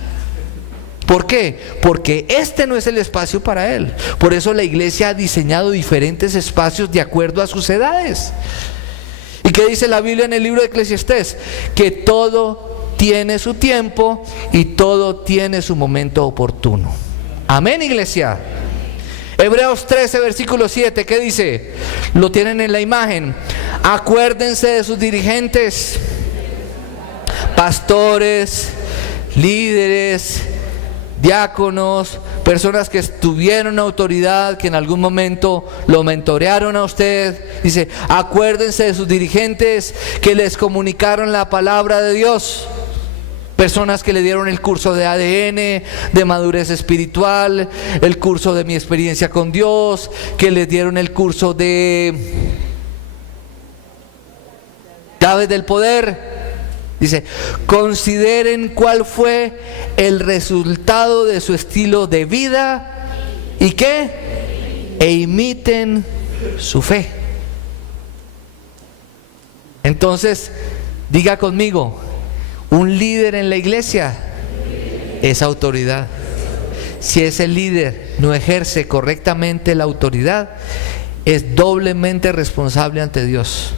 ¿Por qué? Porque este no es el espacio para él. Por eso la iglesia ha diseñado diferentes espacios de acuerdo a sus edades. ¿Y qué dice la Biblia en el libro de Eclesiastés? Que todo tiene su tiempo y todo tiene su momento oportuno. Amén, iglesia. Hebreos 13, versículo 7, ¿qué dice? Lo tienen en la imagen. Acuérdense de sus dirigentes, pastores, líderes, diáconos, personas que tuvieron autoridad, que en algún momento lo mentorearon a usted. Dice, acuérdense de sus dirigentes que les comunicaron la palabra de Dios. Personas que le dieron el curso de ADN, de madurez espiritual, el curso de mi experiencia con Dios, que les dieron el curso de llaves del poder. Dice, consideren cuál fue el resultado de su estilo de vida y qué, e imiten su fe. Entonces, diga conmigo, un líder en la iglesia es autoridad. Si ese líder no ejerce correctamente la autoridad, es doblemente responsable ante Dios,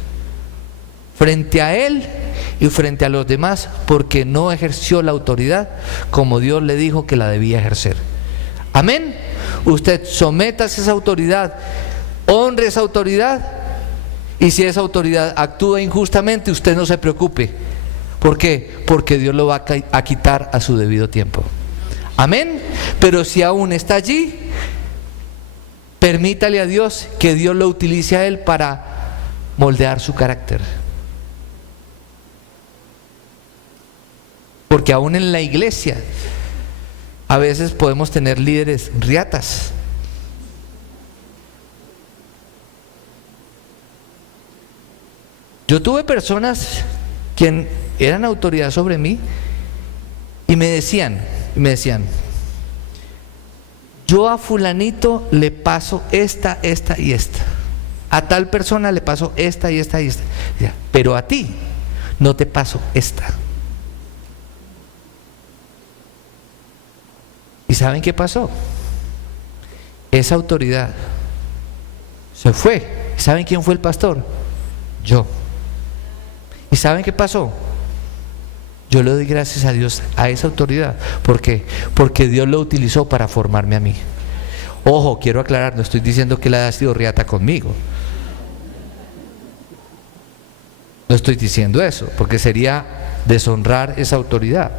frente a él y frente a los demás, porque no ejerció la autoridad como Dios le dijo que la debía ejercer. Amén. Usted sométase a esa autoridad, honre esa autoridad, y si esa autoridad actúa injustamente, usted no se preocupe. ¿Por qué? Porque Dios lo va a quitar a su debido tiempo. Amén. Pero si aún está allí, permítale a Dios que Dios lo utilice a él para moldear su carácter. Porque aún en la iglesia a veces podemos tener líderes riatas. Yo tuve personas que eran autoridad sobre mí y me decían, yo a fulanito le paso esta y esta. A tal persona le paso esta y esta y esta. Pero a ti no te paso esta. ¿Y saben qué pasó? Esa autoridad se fue. ¿Saben quién fue el pastor? Yo. ¿Y saben qué pasó? Yo le doy gracias a Dios a esa autoridad. ¿Por qué? Porque Dios lo utilizó para formarme a mí. Ojo, quiero aclarar, no estoy diciendo que él haya sido riata conmigo. No estoy diciendo eso, porque sería deshonrar esa autoridad.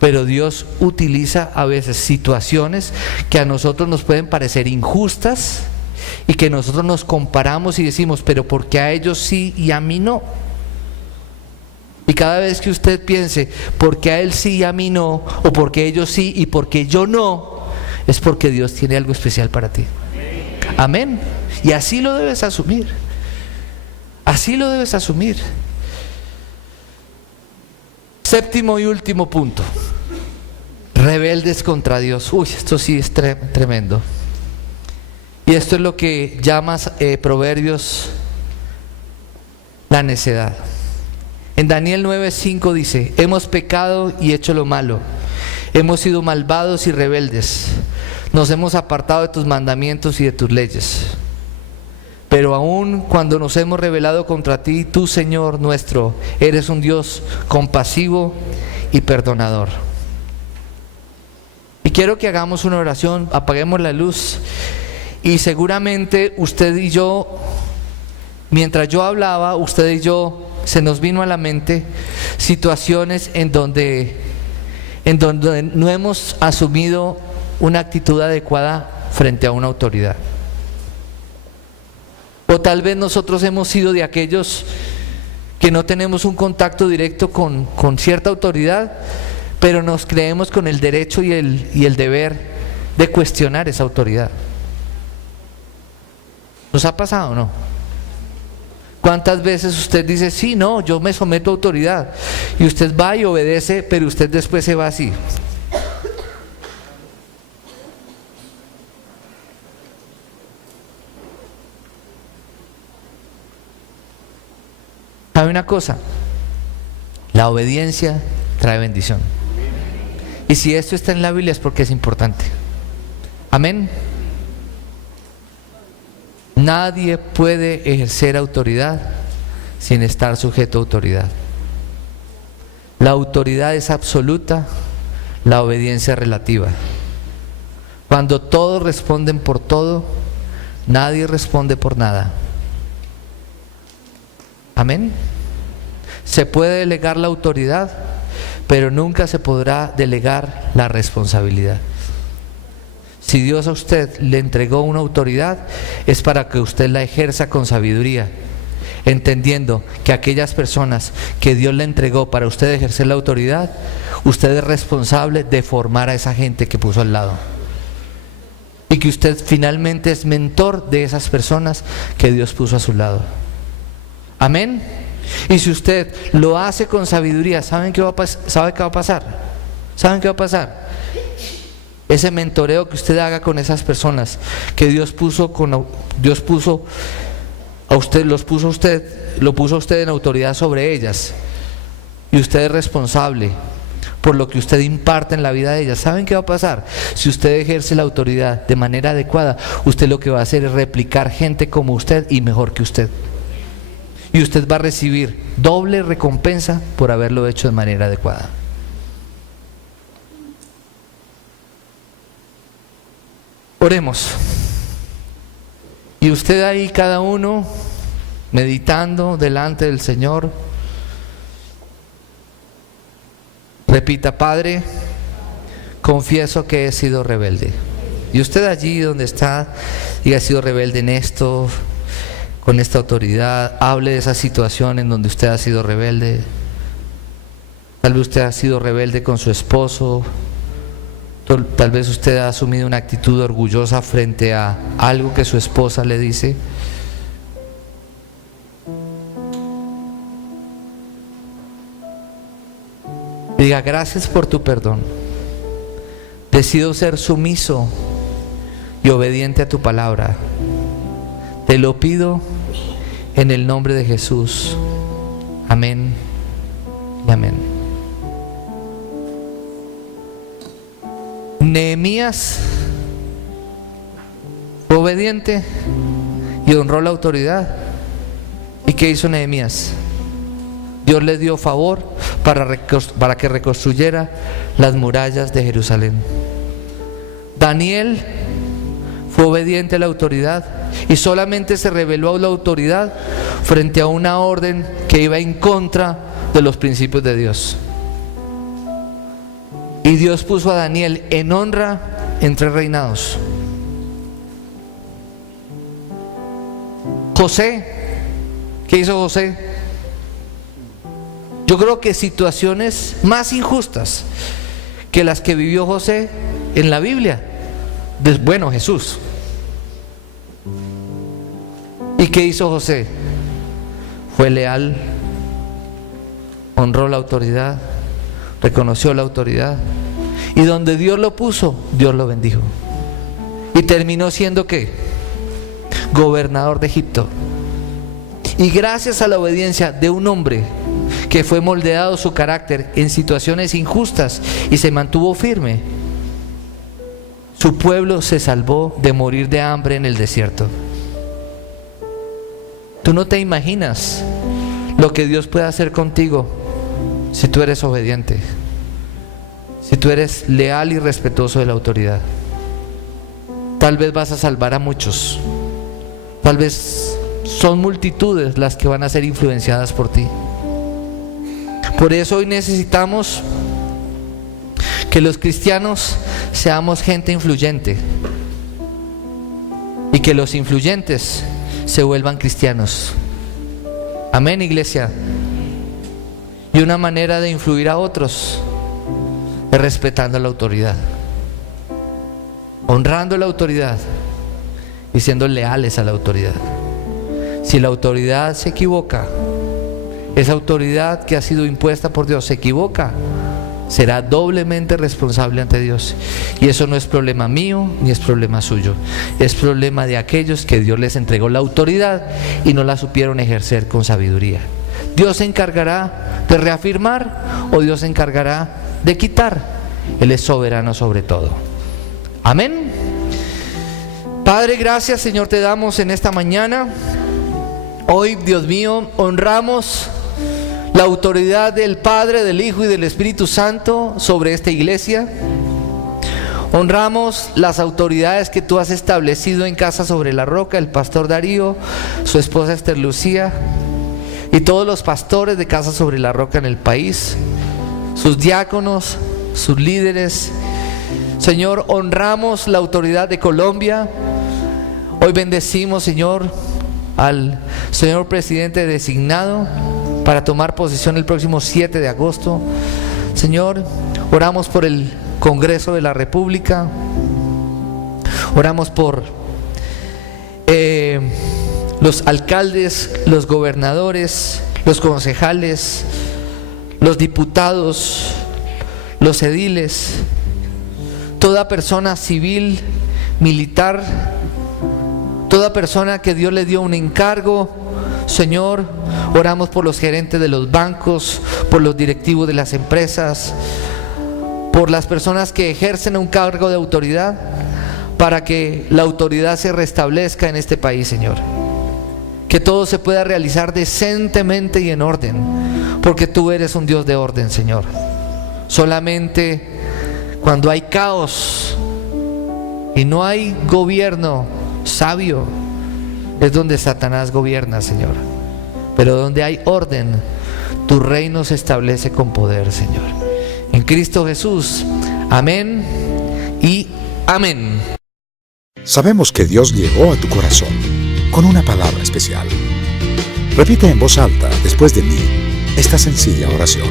Pero Dios utiliza a veces situaciones que a nosotros nos pueden parecer injustas y que nosotros nos comparamos y decimos, pero ¿por qué a ellos sí y a mí no? Y cada vez que usted piense, ¿por qué a él sí y a mí no? O ¿por qué ellos sí y por qué yo no? Es porque Dios tiene algo especial para ti. Amén. Y así lo debes asumir. Así lo debes asumir. Séptimo y último punto. Rebeldes contra Dios. Uy, esto sí es tremendo. Y esto es lo que llamas Proverbios la necedad. En Daniel 9:5 dice: hemos pecado y hecho lo malo, hemos sido malvados y rebeldes, nos hemos apartado de tus mandamientos y de tus leyes. Pero aun cuando nos hemos rebelado contra ti, tú, Señor nuestro, eres un Dios compasivo y perdonador. Y quiero que hagamos una oración, apaguemos la luz, y seguramente usted y yo, mientras yo hablaba, usted y yo, se nos vino a la mente situaciones en donde no hemos asumido una actitud adecuada frente a una autoridad. O tal vez nosotros hemos sido de aquellos que no tenemos un contacto directo con cierta autoridad, pero nos creemos con el derecho y el deber de cuestionar esa autoridad. ¿Nos ha pasado o no? ¿Cuántas veces usted dice, sí, no, yo me someto a autoridad? Y usted va y obedece, pero usted después se va así. ¿Sabe una cosa? La obediencia trae bendición. Y si esto está en la Biblia es porque es importante. Amén. Nadie puede ejercer autoridad sin estar sujeto a autoridad. La autoridad es absoluta, la obediencia es relativa. Cuando todos responden por todo, nadie responde por nada. Amén. Se puede delegar la autoridad, pero nunca se podrá delegar la responsabilidad. Si Dios a usted le entregó una autoridad, es para que usted la ejerza con sabiduría, entendiendo que aquellas personas que Dios le entregó para usted ejercer la autoridad, usted es responsable de formar a esa gente que puso al lado. Y que usted finalmente es mentor de esas personas que Dios puso a su lado. Amén. Y si usted lo hace con sabiduría, ¿saben qué va a pasar? ¿Saben qué va a pasar? Ese mentoreo que usted haga con esas personas que lo puso a usted en autoridad sobre ellas, y usted es responsable por lo que usted imparte en la vida de ellas. ¿Saben qué va a pasar? Si usted ejerce la autoridad de manera adecuada, usted lo que va a hacer es replicar gente como usted y mejor que usted. Y usted va a recibir doble recompensa por haberlo hecho de manera adecuada. Oremos. Y usted ahí, cada uno, meditando delante del Señor, repita: Padre, confieso que he sido rebelde. Y usted allí donde está, y ha sido rebelde en esto, con esta autoridad, hable de esa situación en donde usted ha sido rebelde. Tal vez usted ha sido rebelde con su esposo. Tal vez usted ha asumido una actitud orgullosa frente a algo que su esposa le dice. Diga: gracias por tu perdón. Decido ser sumiso y obediente a tu palabra. Te lo pido en el nombre de Jesús. Amén y amén. Nehemías fue obediente y honró la autoridad. ¿Y qué hizo Nehemías? Dios le dio favor para que reconstruyera las murallas de Jerusalén. Daniel fue obediente a la autoridad y solamente se rebeló a la autoridad frente a una orden que iba en contra de los principios de Dios. Y Dios puso a Daniel en honra en 3 reinados. José, ¿qué hizo José? Yo creo que situaciones más injustas que las que vivió José en la Biblia. Bueno, Jesús. ¿Y qué hizo José? Fue leal, honró la autoridad, reconoció la autoridad, y donde Dios lo puso, Dios lo bendijo. Y terminó siendo ¿qué? Gobernador de Egipto. Y gracias a la obediencia de un hombre que fue moldeado su carácter en situaciones injustas y se mantuvo firme, su pueblo se salvó de morir de hambre en el desierto. Tú no te imaginas lo que Dios puede hacer contigo si tú eres obediente, si tú eres leal y respetuoso de la autoridad. Tal vez vas a salvar a muchos, tal vez son multitudes las que van a ser influenciadas por ti. Por eso hoy necesitamos que los cristianos seamos gente influyente y que los influyentes se vuelvan cristianos. Amén, iglesia. Y una manera de influir a otros es respetando la autoridad, honrando la autoridad y siendo leales a la autoridad. Si la autoridad se equivoca, esa autoridad que ha sido impuesta por Dios se equivoca, será doblemente responsable ante Dios. Y eso no es problema mío ni es problema suyo, es problema de aquellos que Dios les entregó la autoridad y no la supieron ejercer con sabiduría. Dios se encargará de reafirmar o Dios se encargará de quitar. Él es soberano sobre todo. Amén. Padre, gracias, Señor, te damos en esta mañana. Hoy, Dios mío, honramos la autoridad del Padre, del Hijo y del Espíritu Santo sobre esta iglesia. Honramos las autoridades que tú has establecido en Casa sobre la Roca, el pastor Darío, su esposa Esther Lucía y todos los pastores de Casa sobre la Roca en el país, sus diáconos, sus líderes. Señor, honramos la autoridad de Colombia. Hoy bendecimos, Señor, al señor presidente designado para tomar posesión el próximo 7 de agosto. Señor, oramos por el Congreso de la República, oramos por los alcaldes, los gobernadores, los concejales, los diputados, los ediles, toda persona civil, militar, toda persona que Dios le dio un encargo. Señor, oramos por los gerentes de los bancos, por los directivos de las empresas, por las personas que ejercen un cargo de autoridad, para que la autoridad se restablezca en este país, Señor. Que todo se pueda realizar decentemente y en orden, porque tú eres un Dios de orden, Señor. Solamente cuando hay caos y no hay gobierno sabio es donde Satanás gobierna, Señor. Pero donde hay orden, tu reino se establece con poder, Señor. En Cristo Jesús. Amén y amén. Sabemos que Dios llegó a tu corazón con una palabra especial. Repite en voz alta después de mí esta sencilla oración.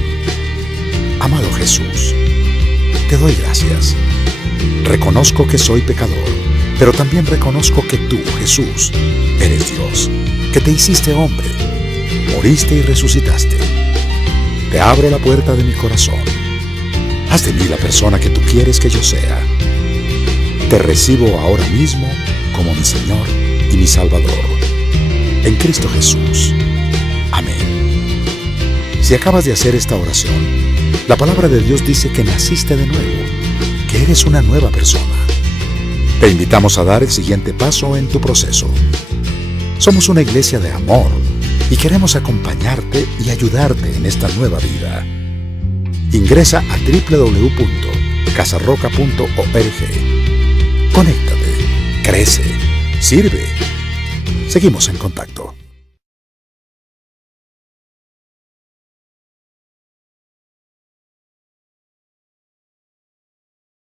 Amado Jesús, te doy gracias. Reconozco que soy pecador, pero también reconozco que tú, Jesús, eres Dios, que te hiciste hombre, moriste y resucitaste. Te abro la puerta de mi corazón. Haz de mí la persona que tú quieres que yo sea. Te recibo ahora mismo como mi Señor y mi Salvador. En Cristo Jesús. Amén. Si acabas de hacer esta oración, la palabra de Dios dice que naciste de nuevo, que eres una nueva persona. Te invitamos a dar el siguiente paso en tu proceso. Somos una iglesia de amor y queremos acompañarte y ayudarte en esta nueva vida. Ingresa a www.casarroca.org. Conéctate, crece, sirve. Seguimos en contacto.